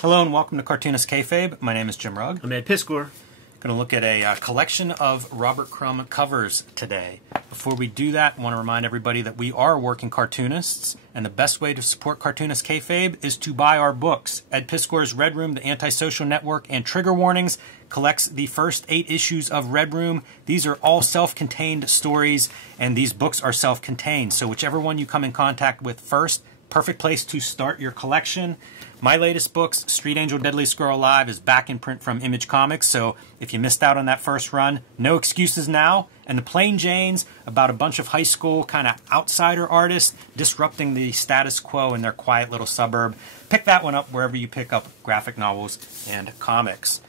Hello and welcome to Cartoonist Kayfabe. My name is Jim Rugg. I'm Ed Piscor. Going to look at a collection of Robert Crumb covers today. Before we do that, I want to remind everybody that we are working cartoonists, and the best way to support Cartoonist Kayfabe is to buy our books. Ed Piscor's Red Room, The Antisocial Network, and Trigger Warnings collects the first 8 issues of Red Room. These are all self-contained stories, and these books are self-contained. So whichever one you come in contact with first, perfect place to start your collection. My latest books, Street Angel, Deadliest Girl Alive, is back in print from Image Comics, so if you missed out on that first run, no excuses now. And The Plain Janes, about a bunch of high school kind of outsider artists disrupting the status quo in their quiet little suburb. Pick that one up wherever you pick up graphic novels and comics.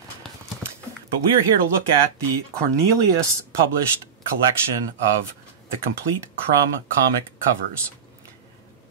But we are here to look at the Cornelius published collection of the complete Crumb comic covers.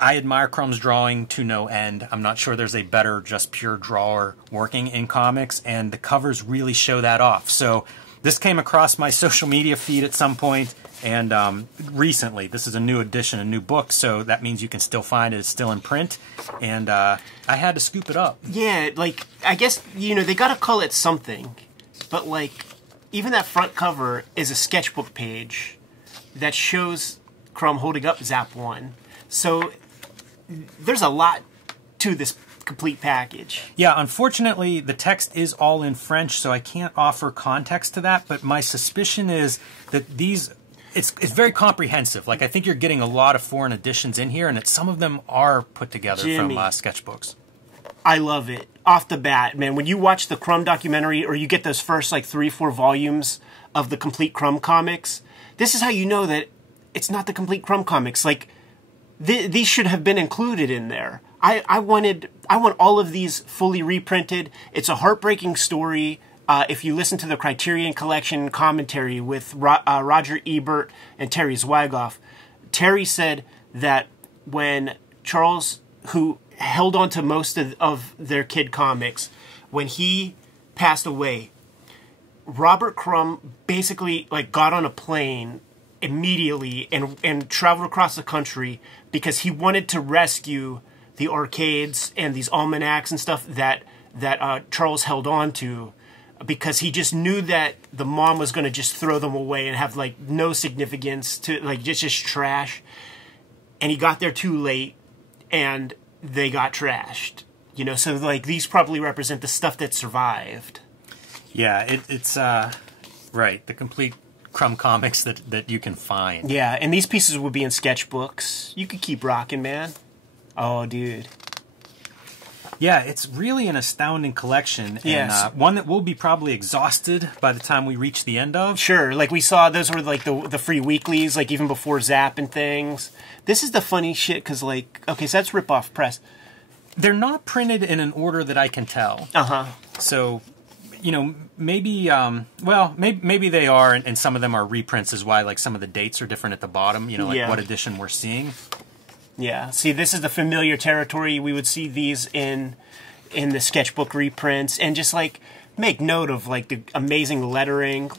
I admire Crumb's drawing to no end. I'm not sure there's a better, just pure drawer working in comics, and the covers really show that off. So this came across my social media feed at some point, and recently. This is a new edition, a new book, so that means you can still find it. It's still in print, and I had to scoop it up. Yeah, like, I guess, you know, they gotta call it something, but, like, even that front cover is a sketchbook page that shows Crumb holding up Zap 1. So there's a lot to this complete package. Yeah, unfortunately, the text is all in French, so I can't offer context to that, but my suspicion is that these, it's very comprehensive. Like, I think you're getting a lot of foreign editions in here, and that some of them are put together from sketchbooks. I love it. Off the bat, man, when you watch the Crumb documentary, or you get those first, like, 3 or 4 volumes of the complete Crumb comics, this is how you know that it's not the complete Crumb comics. Like, these should have been included in there. I want all of these fully reprinted. It's a heartbreaking story. If you listen to the Criterion Collection commentary with Roger Ebert and Terry Zwigoff, Terry said that when Charles, who held on to most of their kid comics, when he passed away, Robert Crumb basically like got on a plane immediately and traveled across the country because he wanted to rescue the arcades and these almanacs and stuff that Charles held on to, because he just knew that the mom was going to just throw them away and have like no significance to, like, just trash. And he got there too late and they got trashed, you know. So like these probably represent the stuff that survived. Yeah, it's right, the complete Crumb comics that you can find. Yeah, and these pieces would be in sketchbooks. You could keep rocking, man. Oh, dude. Yeah, it's really an astounding collection. Yes. And one that will be probably exhausted by the time we reach the end of. Sure, like we saw, those were like the free weeklies, like even before Zap and things. This is the funny shit, because like, okay, so that's rip-off press. They're not printed in an order that I can tell. Uh-huh. So, you know, maybe, well, maybe they are, and some of them are reprints is why, like, some of the dates are different at the bottom, you know, like what edition we're seeing. Yeah, see, this is the familiar territory. We would see these in the sketchbook reprints, and just, like, make note of, like, the amazing lettering.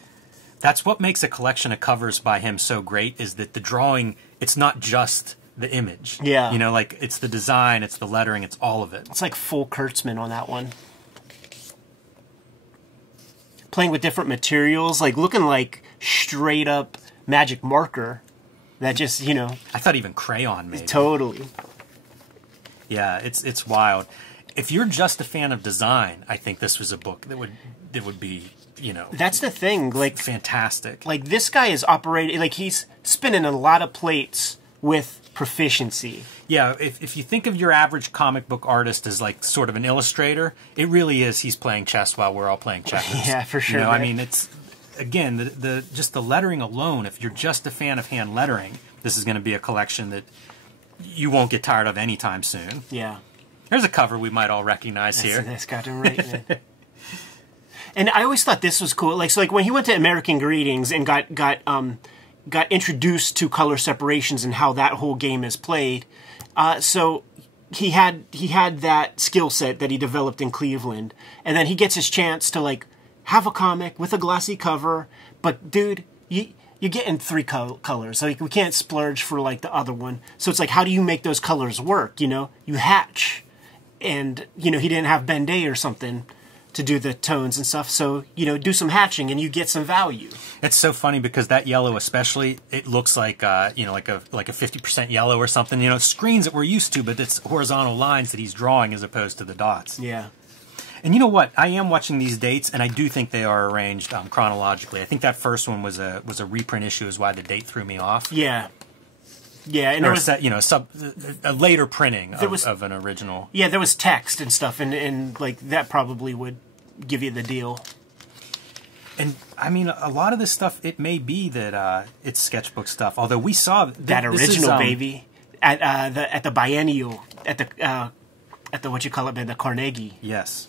That's what makes a collection of covers by him so great, is that the drawing, it's not just the image. Yeah. You know, like, it's the design, it's the lettering, it's all of it. It's like full Kurtzman on that one. Playing with different materials, like looking like straight up magic marker that just, you know. I thought even crayon, maybe. Totally. Yeah, it's wild. If you're just a fan of design, I think this was a book that would be, you know. That's the thing, like, fantastic. Like, this guy is operating, like, he's spinning a lot of plates with proficiency. Yeah, if you think of your average comic book artist as like sort of an illustrator, it really is he's playing chess while we're all playing checkers. Yeah, for sure. You know, I mean, it's, again, the just the lettering alone, if you're just a fan of hand lettering, this is going to be a collection that you won't get tired of anytime soon. Yeah. There's a cover we might all recognize here. That's got him right, man. And I always thought this was cool. Like, so like when he went to American Greetings and got introduced to color separations and how that whole game is played, so he had that skill set that he developed in Cleveland, and then he gets his chance to like have a comic with a glossy cover. But dude, you're getting 3 colors. Like, we can't splurge for like the other one. So it's like, how do you make those colors work? You know, you hatch. and you know, he didn't have Ben Day or something to do the tones and stuff. So, you know, do some hatching and you get some value. It's so funny because that yellow especially, it looks like, you know, like a 50% yellow or something. You know, screens that we're used to, but it's horizontal lines that he's drawing as opposed to the dots. Yeah. And you know what? I am watching these dates, and I do think they are arranged chronologically. I think that first one was a reprint issue, is why the date threw me off. Yeah. Yeah, and there was you know, a later printing of an original. Yeah, there was text and stuff, and like that probably would give you the deal. And I mean, a lot of this stuff, it may be that it's sketchbook stuff. Although we saw that original baby at the biennial at the what you call it, the Carnegie. Yes.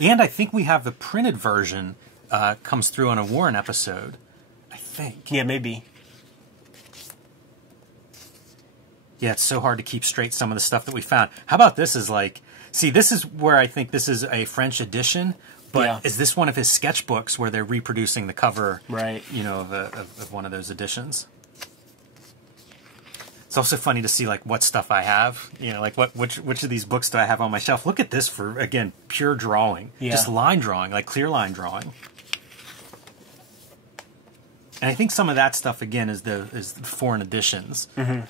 And I think we have the printed version comes through on a Warren episode. I think. Yeah, maybe. Yeah, it's so hard to keep straight some of the stuff that we found. How about this is like, see, this is where I think this is a French edition, but is this one of his sketchbooks where they're reproducing the cover, right? You know, of one of those editions? It's also funny to see like what stuff I have. You know, like which of these books do I have on my shelf? Look at this for, again, pure drawing, just line drawing, like clear line drawing. And I think some of that stuff again is the foreign editions. Mm-hmm.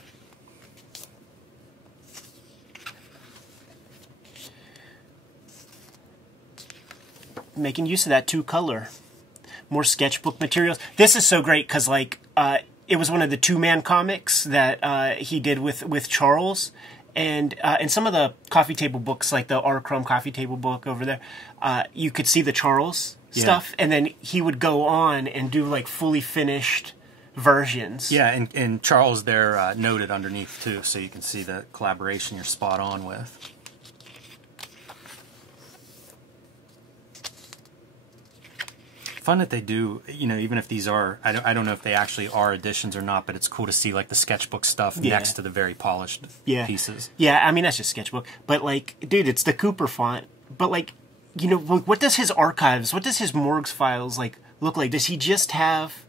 Making use of that 2-color, more sketchbook materials. This is so great because like it was one of the 2-man comics that he did with Charles, and some of the coffee table books, like the R. Crumb coffee table book over there, you could see the Charles stuff, and then he would go on and do like fully finished versions. Yeah, and Charles there noted underneath too, so you can see the collaboration you're spot on with. Fun that they do, you know, even if these are, I don't know if they actually are editions or not, but it's cool to see like the sketchbook stuff next to the very polished pieces. Yeah, I mean, that's just sketchbook. But like, dude, it's the Cooper font. But like, you know, what does his archives, what does his morgues files like look like? Does he just have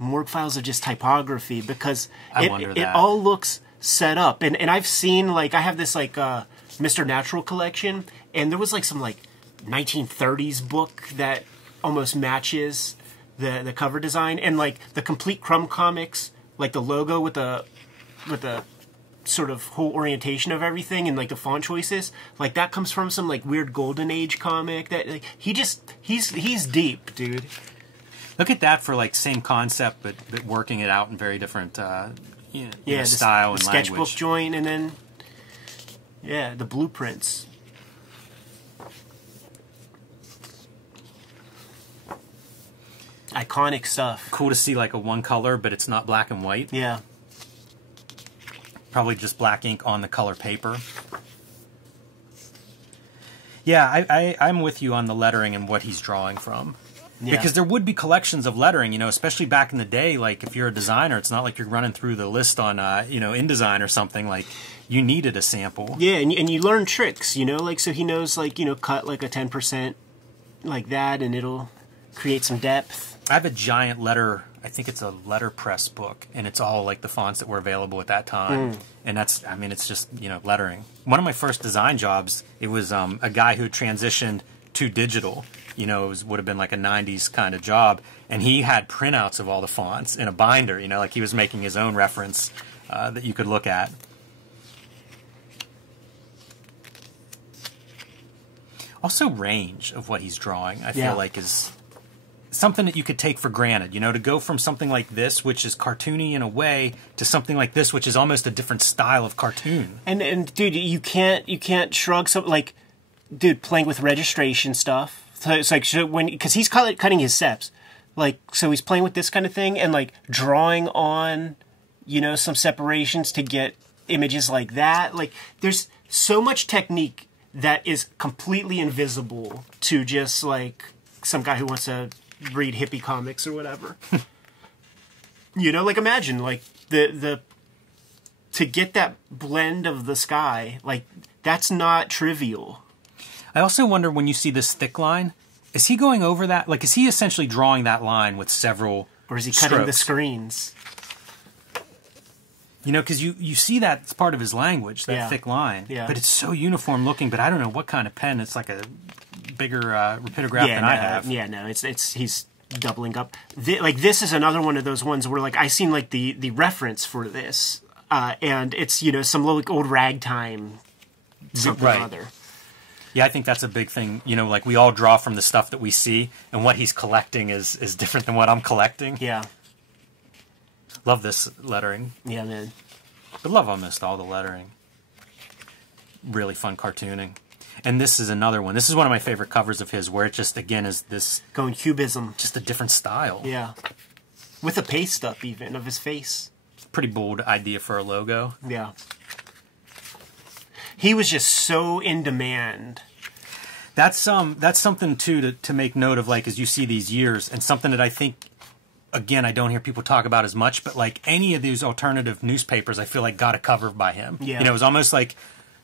morgue files of just typography? Because it all looks set up. And I've seen, like, I have this like Mr. Natural collection, and there was like some like 1930s book that almost matches the cover design, and like the complete Crumb comics, like the logo with the sort of whole orientation of everything and like the font choices, like that comes from some like weird golden age comic that like, he's deep, dude. Look at that for like same concept but working it out in very different style and language. Sketchbook joint, and then the blueprints. Iconic stuff. Cool to see like a one color, but it's not black and white. Yeah. Probably just black ink on the color paper. Yeah, I'm with you on the lettering and what he's drawing from. Yeah. Because there would be collections of lettering, you know, especially back in the day. Like if you're a designer, it's not like you're running through the list on, InDesign or something. Like you needed a sample. Yeah, and you learn tricks, you know, like so he knows like, you know, cut like a 10% like that, and it'll create some depth. I have a giant letter, I think it's a letterpress book, and it's all like the fonts that were available at that time. And that's, I mean, it's just, you know, lettering. One of my first design jobs, it was a guy who had transitioned to digital. You know, it would have been like a 90s kind of job, and he had printouts of all the fonts in a binder, you know, like he was making his own reference that you could look at. Also range of what he's drawing, I feel like is something that you could take for granted, you know, to go from something like this, which is cartoony in a way, to something like this, which is almost a different style of cartoon. And dude, you can't shrug something like, dude, playing with registration stuff. So it's like, because he's cutting his steps, like, so he's playing with this kind of thing and like drawing on, you know, some separations to get images like that. Like, there's so much technique that is completely invisible to just like some guy who wants to read hippie comics or whatever. You know, like imagine like the to get that blend of the sky, like that's not trivial. I also wonder when you see this thick line, is he going over that? Like, is he essentially drawing that line with several Or is he cutting the screens? You know, because you see that it's part of his language, that thick line. Yeah. But it's so uniform looking. But I don't know what kind of pen. It's like a bigger rapidograph than I have. Yeah, no, he's doubling up. This is another one of those ones where like I seen like the reference for this, and it's some like old ragtime something or other. Yeah, I think that's a big thing. You know, like we all draw from the stuff that we see, and what he's collecting is different than what I'm collecting. Yeah. Love this lettering. Yeah, man. But love almost all the lettering. Really fun cartooning. And this is another one. This is one of my favorite covers of his, where it just, again, is this... Going cubism. Just a different style. Yeah. With a paste up, even, of his face. Pretty bold idea for a logo. Yeah. He was just so in demand. That's something, too, to make note of, like, as you see these years, and something that I think... Again, I don't hear people talk about as much, but like any of these alternative newspapers, I feel like got a cover by him. Yeah. You know, it was almost like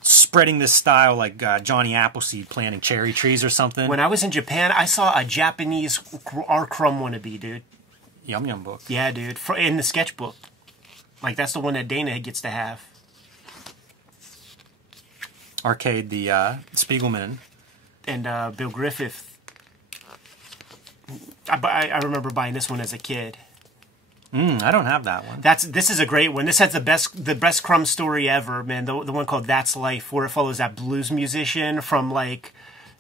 spreading this style, like Johnny Appleseed planting cherry trees or something. When I was in Japan, I saw a Japanese R. Crumb wannabe, dude. Yum Yum book. Yeah, dude. In the sketchbook. Like, that's the one that Dana gets to have. Arcade, the Spiegelman. And Bill Griffith. I remember buying this one as a kid. I don't have that one. This is a great one. This has the best Crumb story ever, man. The one called That's Life, where it follows that blues musician from like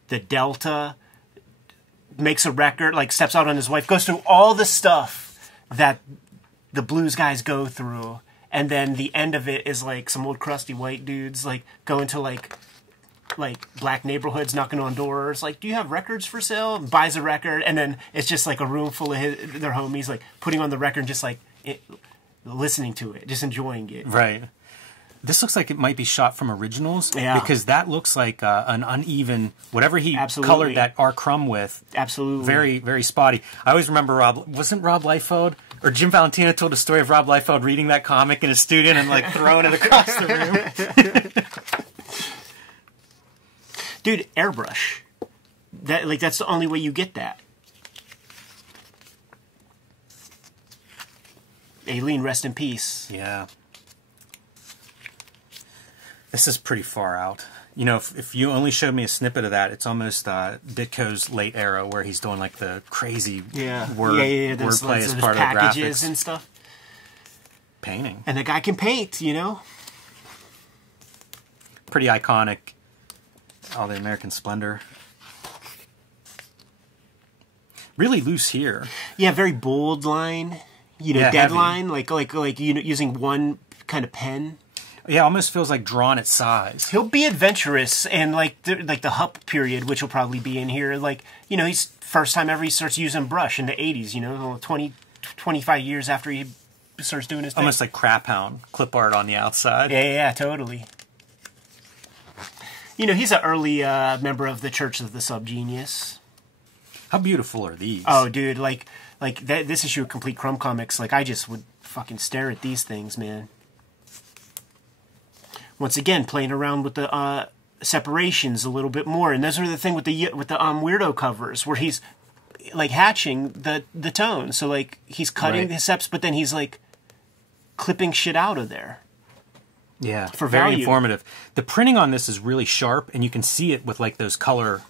the Delta, makes a record, like steps out on his wife, goes through all the stuff that the blues guys go through, and then the end of it is like some old crusty white dudes like going to like black neighborhoods, knocking on doors, like, do you have records for sale? Buys a record, and then it's just like a room full of their homies, like putting on the record, and just like listening to it, just enjoying it. Right. This looks like it might be shot from originals, yeah, because that looks like an uneven, whatever he colored that R. Crumb with. Absolutely. Very, very spotty. I always remember wasn't Rob Liefeld, or Jim Valentina told a story of Rob Liefeld reading that comic in a student and like throwing it across the room. Dude, airbrush. That's the only way you get that. Aileen, rest in peace. Yeah. This is pretty far out. You know, if you only showed me a snippet of that, it's almost Ditko's late era where he's doing like the crazy wordplay as part of the packages graphics and stuff. Painting. And the guy can paint, you know? Pretty iconic. Oh, the American Splendor. Really loose here. Yeah, very bold line. Deadline, like using one kind of pen. Yeah, almost feels like drawn at size. He'll be adventurous, and like the Hup period, which will probably be in here. Like, he's first time ever he starts using brush in the 80s. 25 years after he starts doing his thing. Almost like Crap Hound clip art on the outside. Yeah, totally. He's an early member of the Church of the Subgenius. How beautiful are these? Oh, dude, this issue of Complete Crumb Comics, like, I just would fucking stare at these things, man. Once again, playing around with the separations a little bit more, and those are the thing with the weirdo covers, where he's like hatching the tone. So like he's cutting the seps, but then he's like clipping shit out of there. Yeah, for very value. Informative. The printing on this is really sharp, and you can see it with like those color,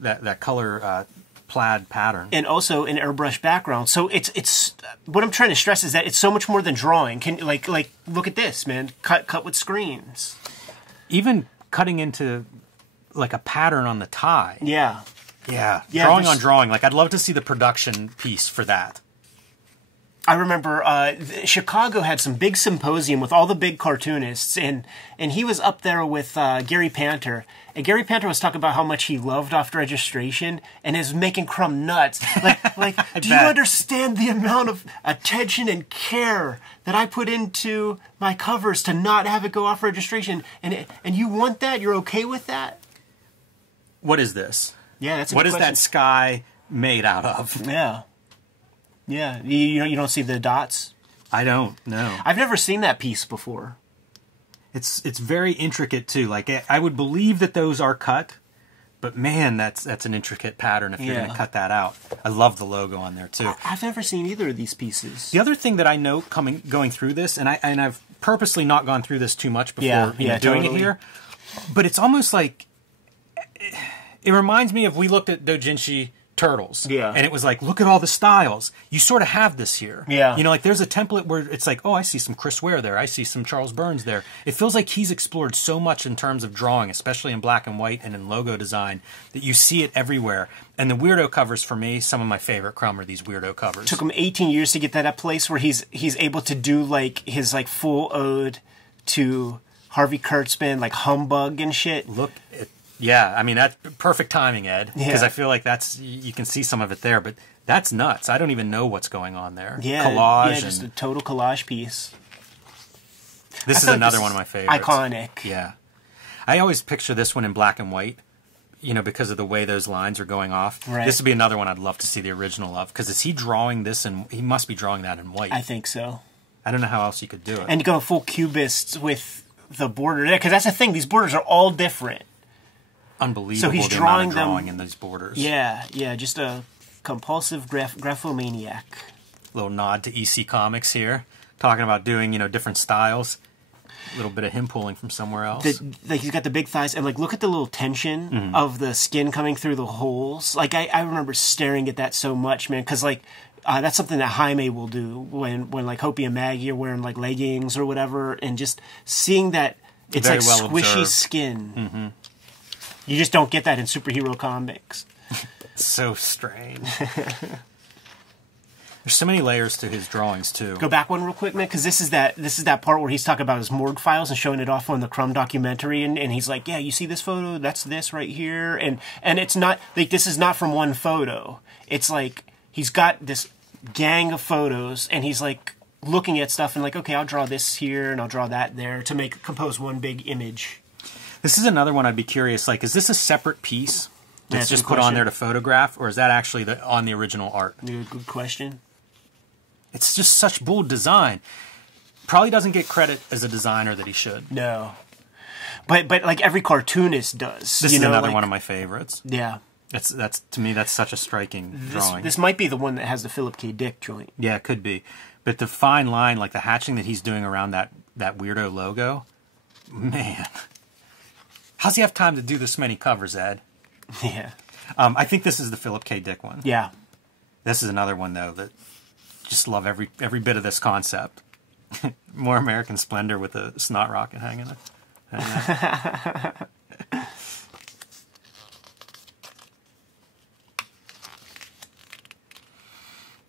that color plaid pattern, and also an airbrush background. So it's what I'm trying to stress is that it's so much more than drawing. Can like look at this, man. Cut with screens. Even cutting into like a pattern on the tie. Yeah. Drawing on drawing. Like I'd love to see the production piece for that. I remember Chicago had some big symposium with all the big cartoonists, and he was up there with Gary Panter. And Gary Panter was talking about how much he loved Off Registration and is making Crumb nuts. Like do you understand the amount of attention and care that I put into my covers to not have it go off registration? And you want that? You're okay with that? What is this? Yeah, that's a what good is question. that sky made out of? Yeah, you don't see the dots? I don't, no. I've never seen that piece before. It's very intricate, too. Like, I would believe that those are cut, But man, that's an intricate pattern if you're going to cut that out. I love the logo on there too. I've never seen either of these pieces. The other thing that I note going through this, and I've purposely not gone through this too much before doing it here, but it's almost like it reminds me of we looked at doujinshi turtles. Yeah. And it was like, look at all the styles. You sort of have this here. Yeah. You know, like there's a template where it's like, oh, I see some Chris Ware there. I see some Charles Burns there. It feels like he's explored so much in terms of drawing, especially in black and white and in logo design, that you see it everywhere. And the weirdo covers, for me, some of my favorite Crumb are these weirdo covers. Took him 18 years to get that at place where he's able to do like his like full ode to Harvey Kurtzman, like Humbug and shit. Look at Yeah, I mean, that's perfect timing, Ed, because Yeah. I feel like you can see some of it there, but that's nuts. I don't even know what's going on there. Yeah, collage. yeah, just a total collage piece. This is another one of my favorites. Iconic. Yeah. I always picture this one in black and white, you know, because of the way those lines are going off. Right. This would be another one I'd love to see the original of, because is he drawing this, and he must be drawing that in white. I think so. I don't know how else you could do it. And go full cubist with the border there, because that's the thing. These borders are all different. Unbelievable. So he's the drawing amount of drawing them in these borders. Yeah, yeah, just a compulsive graphomaniac. Little nod to EC Comics here, talking about doing, you know, different styles. A little bit of him pulling from somewhere else. Like he's got the big thighs, and like look at the little tension of the skin coming through the holes. Like I remember staring at that so much, man, because like that's something that Jaime will do when like Hopi and Maggie are wearing like leggings or whatever, and just seeing that it's Very like well squishy observed. skin. You just don't get that in superhero comics. It's so strange. There's so many layers to his drawings too. Go back one real quick, man, because this is that part where he's talking about his morgue files and showing it off on the Crumb documentary, and he's like, yeah, you see this photo? That's this right here, and it's not like this is not from one photo. It's like he's got this gang of photos, and he's like looking at stuff and like, okay, I'll draw this here and I'll draw that there to compose one big image. This is another one I'd be curious, like, is this a separate piece that's just put on there to photograph, or is that actually on the original art? Good question. It's just such bold design. Probably doesn't get credit as a designer that he should. No. But like every cartoonist does. This is another one of my favorites. Yeah. That's to me, that's such a striking drawing. This might be the one that has the Philip K. Dick joint. Yeah, it could be. But the fine line, like the hatching that he's doing around that weirdo logo, man. How's he have time to do this many covers, Ed? Yeah. I think this is the Philip K. Dick one. Yeah. This is another one, though, that just love every bit of this concept. More American Splendor with a snot rocket hanging out.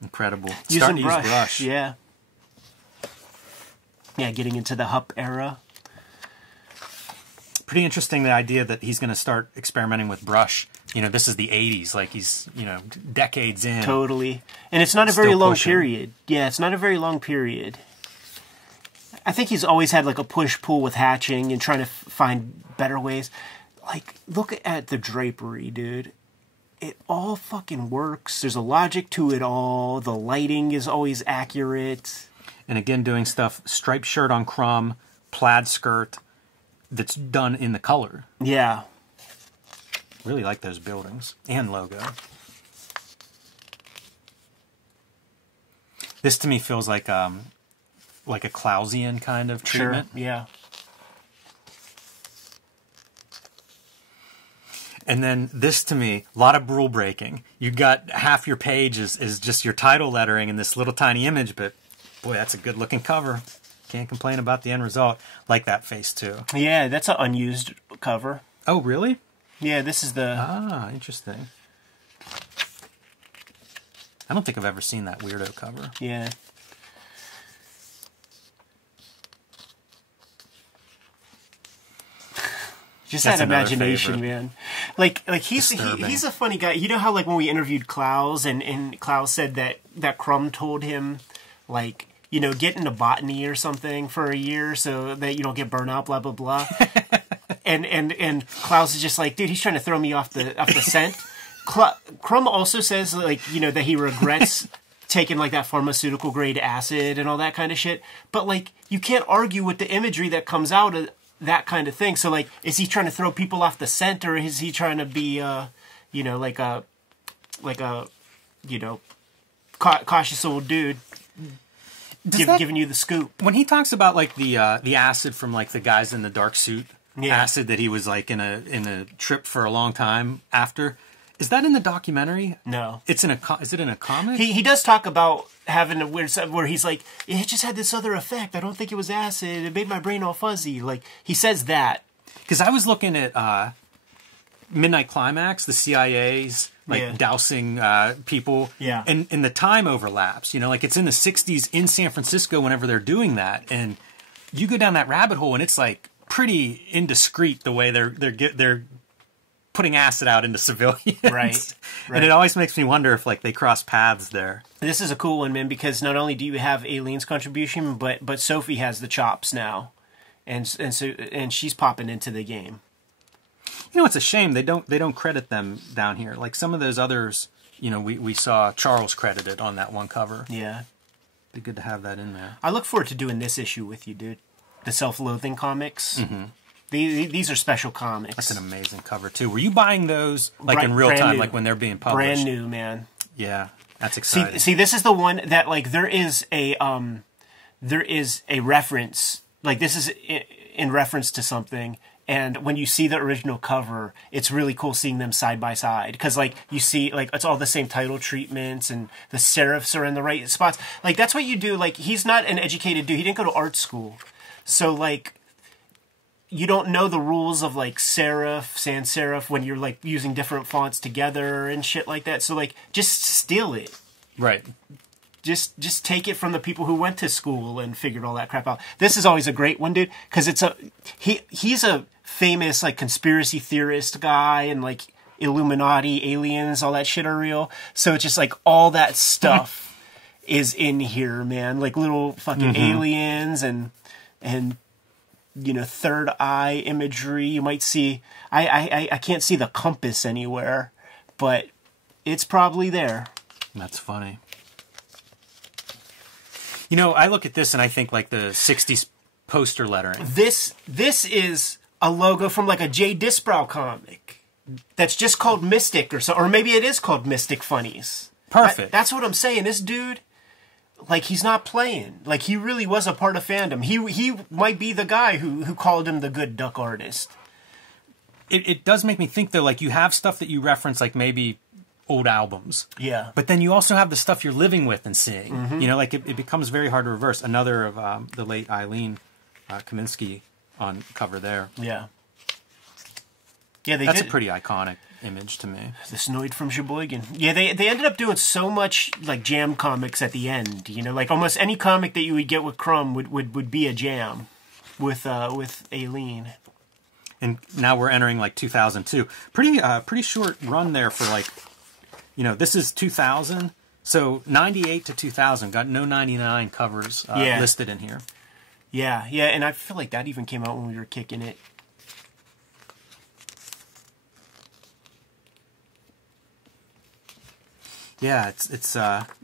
Incredible. Starting to use brush. Yeah. Yeah, getting into the Hup era. Pretty interesting, the idea that he's going to start experimenting with brush. You know, this is the 80s, like he's, you know, decades in. Totally. And it's not a very long period. Yeah, it's not a very long period. I think he's always had like a push-pull with hatching and trying to find better ways. Like, look at the drapery, dude. It all fucking works. There's a logic to it all. The lighting is always accurate. And again, doing stuff, striped shirt on Crumb, plaid skirt, that's done in the color. Yeah. Really like those buildings and logo. This to me feels like a Clausian kind of treatment. Sure, yeah. And then this to me, a lot of rule breaking. You got half your page is just your title lettering in this little tiny image, but boy, that's a good looking cover. Can't complain about the end result. Like that face too. Yeah, that's an unused cover. Oh, really? Yeah, this is the... Ah, interesting. I don't think I've ever seen that weirdo cover. Yeah. Just That's that imagination, favorite. man. Like he's a funny guy. You know how like when we interviewed Klaus and Klaus said that Crumb told him like, you know, get into botany or something for a year so that you don't get burnt out, blah blah blah. and Klaus is just like, dude, he's trying to throw me off the scent. Crumb also says like, you know, that he regrets taking like that pharmaceutical grade acid and all that kind of shit. But like, you can't argue with the imagery that comes out that kind of thing. So, like, is he trying to throw people off the scent, or is he trying to be, you know, like a, you know, cautious old dude giving you the scoop? When he talks about like the acid from like the guys in the dark suit, Yeah. acid that he was like in a trip for a long time after, is that in the documentary? No. It's in a. Is it in a comic? He does talk about having a weird stuff where he's like, it just had this other effect. I don't think it was acid. It made my brain all fuzzy. Like, he says that. Because I was looking at Midnight Climax, the CIA's like dousing people, and the time overlaps. You know, like it's in the '60s in San Francisco whenever they're doing that, and you go down that rabbit hole, and it's like pretty indiscreet the way they're putting acid out into civilians. Right. And it always makes me wonder if like they cross paths there. This is a cool one, man, because not only do you have Aileen's contribution, but Sophie has the chops now, and she's popping into the game. You know, it's a shame they don't credit them down here. Like some of those others, you know, we saw Charles credited on that one cover. Yeah. Be good to have that in there. I look forward to doing this issue with you, dude. The self-loathing comics. Mm-hmm. These are special comics. That's an amazing cover too. Were you buying those like in real time, like when they're being published? Brand new, man. Yeah, that's exciting. See, this is the one that like there is a reference. Like this is in reference to something. And when you see the original cover, it's really cool seeing them side by side. Because, like, you see, like, it's all the same title treatments and the serifs are in the right spots. Like, that's what you do. Like, he's not an educated dude. He didn't go to art school. So, like, you don't know the rules of, like, serif, sans serif when you're, like, using different fonts together and shit like that. So, like, just steal it. Right. Just take it from the people who went to school and figured all that crap out. This is always a great one, dude, because he's a famous like conspiracy theorist guy and like Illuminati, aliens, all that shit are real. So it's just like all that stuff is in here, man. Like little fucking aliens and you know, third eye imagery. You might see. I can't see the compass anywhere, but it's probably there. That's funny. You know, I look at this and I think like the 60s poster lettering. This is a logo from like a Jay Disbrow comic that's just called Mystic or maybe it is called Mystic Funnies. Perfect. That's what I'm saying. This dude, like, he's not playing. Like, he really was a part of fandom. He might be the guy who called him the good duck artist. It does make me think though, like you have stuff that you reference, like maybe old albums. Yeah. But then you also have the stuff you're living with and seeing. Mm-hmm. You know, like it becomes very hard to reverse. Another of the late Eileen Kaminsky on cover there. Yeah. Yeah, That's a pretty iconic image to me. The Snoid from Sheboygan. Yeah, they ended up doing so much like jam comics at the end. You know, like almost any comic that you would get with Crumb would be a jam with Aileen. And now we're entering like 2002. Pretty short run there for like, you know, this is 2000. So 98 to 2000 got no 99 covers listed in here. Yeah, and I feel like that even came out when we were kicking it. Yeah, it's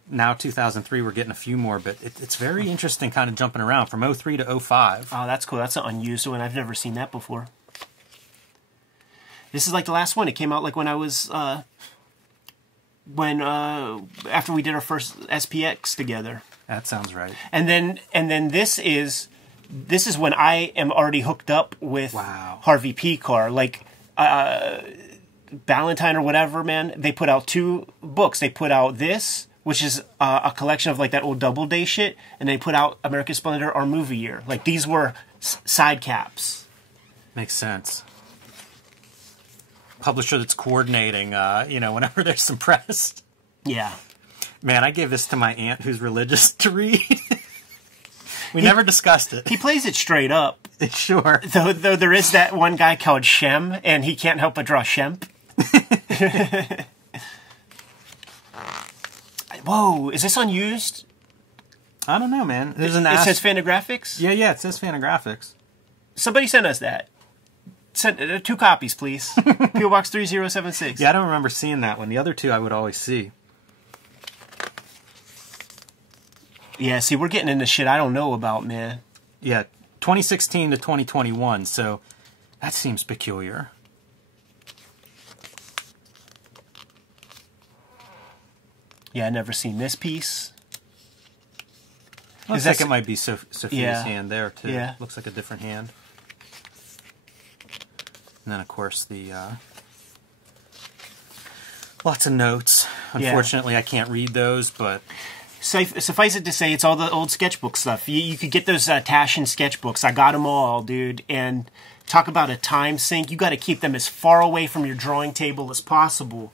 now 2003. We're getting a few more, but it's very interesting kind of jumping around from 03 to 05. Oh, that's cool. That's an unused one. I've never seen that before. This is like the last one. It came out like when I was... after we did our first SPX together. That sounds right. And then this is when I am already hooked up with Harvey P. Carr. Like Ballantine or whatever, man. They put out 2 books. They put out this, which is a collection of like that old Doubleday shit, and they put out American Splendor, Our Movie Year. Like these were side caps. Makes sense. Publisher that's coordinating, whenever there's some press. Yeah. Man, I gave this to my aunt who's religious to read. We never discussed it. He plays it straight up. Sure. Though there is that one guy called Shem, and he can't help but draw Shemp. Whoa, is this unused? I don't know, man. There's It says Fantagraphics? Yeah, it says Fantagraphics. Somebody send us that. Send 2 copies, please. P.O. Box 3076. Yeah, I don't remember seeing that one. The other 2 I would always see. Yeah, see, we're getting into shit I don't know about, man. Yeah, 2016 to 2021, so that seems peculiar. Yeah, I never seen this piece. Looks like it might be Sophia's hand there, too. Yeah. Looks like a different hand. And then, of course, the... lots of notes. Unfortunately, I can't read those, but... Suffice it to say, it's all the old sketchbook stuff. You could get those Tashin sketchbooks. I got them all, dude. And talk about a time sink. You got to keep them as far away from your drawing table as possible,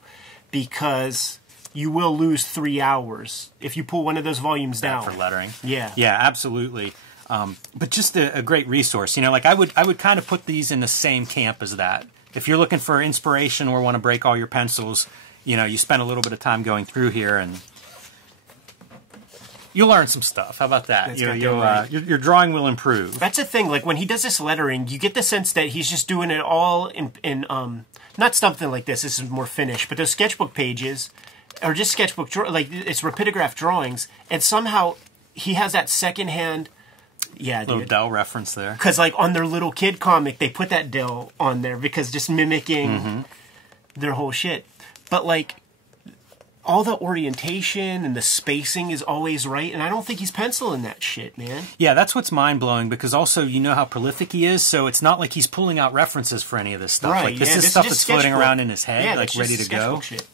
because you will lose 3 hours if you pull one of those volumes down. For lettering. Yeah. Yeah, absolutely. But just a great resource. You know, like I would kind of put these in the same camp as that. If you're looking for inspiration or want to break all your pencils, you know, you spend a little bit of time going through here and you'll learn some stuff. How about that? Your drawing will improve. That's the thing. Like, when he does this lettering, you get the sense that he's just doing it all in not something like this. This is more finished, but those sketchbook pages are just sketchbook, like, it's rapidograph drawings, and somehow he has that secondhand. Yeah, little dude. Dell reference there. Because, like, on their little kid comic, they put that Dell on there because just mimicking their whole shit. But, like, all the orientation and the spacing is always right, and I don't think he's penciling that shit, man. Yeah, that's what's mind-blowing, because also you know how prolific he is, so it's not like he's pulling out references for any of this stuff. Right, like, this is stuff that's floating around in his head, like, ready to go. Shit.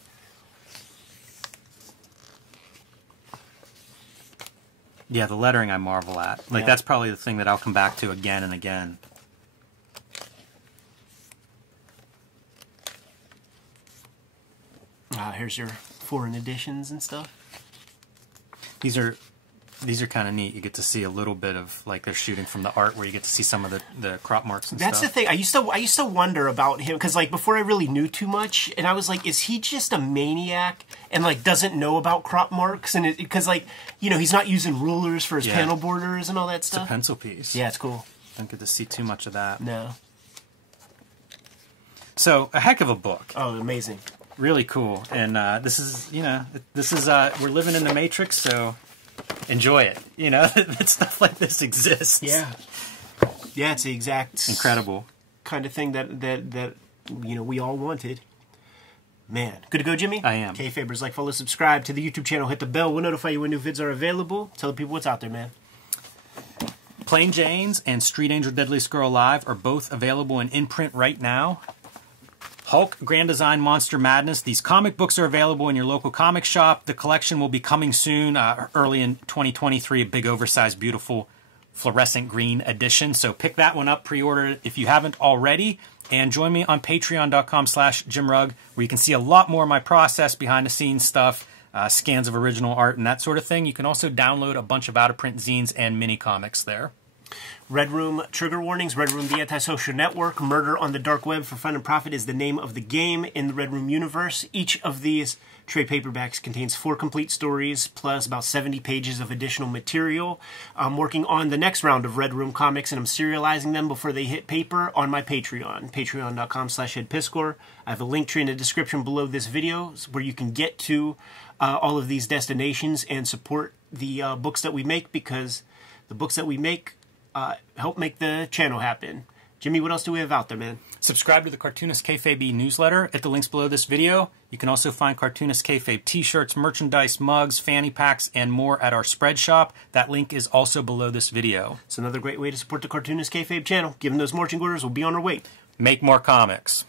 Yeah, the lettering I marvel at. Like, that's probably the thing that I'll come back to again and again. Here's your foreign editions and stuff. These are kind of neat. You get to see a little bit of, like, they're shooting from the art where you get to see some of the crop marks and stuff. That's the thing. I used to wonder about him, because, like, before I really knew too much, and I was like, is he just a maniac and, like, doesn't know about crop marks? And because, like, you know, he's not using rulers for his panel borders and all that stuff. It's a pencil piece. Yeah, it's cool. Don't get to see too much of that. No. So, a heck of a book. Oh, amazing. Really cool. And this is, you know, we're living in the Matrix, so enjoy it. You know, that stuff like this exists. Yeah. Yeah, it's the exact incredible kind of thing that you know, we all wanted. Man. Good to go, Jimmy? I am. Kayfabers, like, follow, subscribe to the YouTube channel, hit the bell. We'll notify you when new vids are available. Tell the people what's out there, man. Plain Janes and Street Angel Deadliest Girl Alive are both available in print right now. Hulk Grand Design Monster Madness. These comic books are available in your local comic shop. The collection will be coming soon, early in 2023. A big, oversized, beautiful fluorescent green edition. So pick that one up, pre-order it if you haven't already. And join me on patreon.com/JimRugg, where you can see a lot more of my process, behind-the-scenes stuff, scans of original art, and that sort of thing. You can also download a bunch of out-of-print zines and mini-comics there. Red Room Trigger Warnings, Red Room the Antisocial Network, Murder on the Dark Web for Fun and Profit is the name of the game in the Red Room universe. Each of these trade paperbacks contains 4 complete stories, plus about 70 pages of additional material. I'm working on the next round of Red Room comics, and I'm serializing them before they hit paper on my Patreon, patreon.com/HeadPiscor. I have a link tree in the description below this video where you can get to all of these destinations and support the books that we make, because the books that we make help make the channel happen. Jimmy, what else do we have out there, man? Subscribe to the Cartoonist Kayfabe newsletter at the links below this video. You can also find Cartoonist Kayfabe t-shirts, merchandise, mugs, fanny packs, and more at our spread shop. That link is also below this video. It's another great way to support the Cartoonist Kayfabe channel. Given those marching orders, we'll be on our way. Make more comics.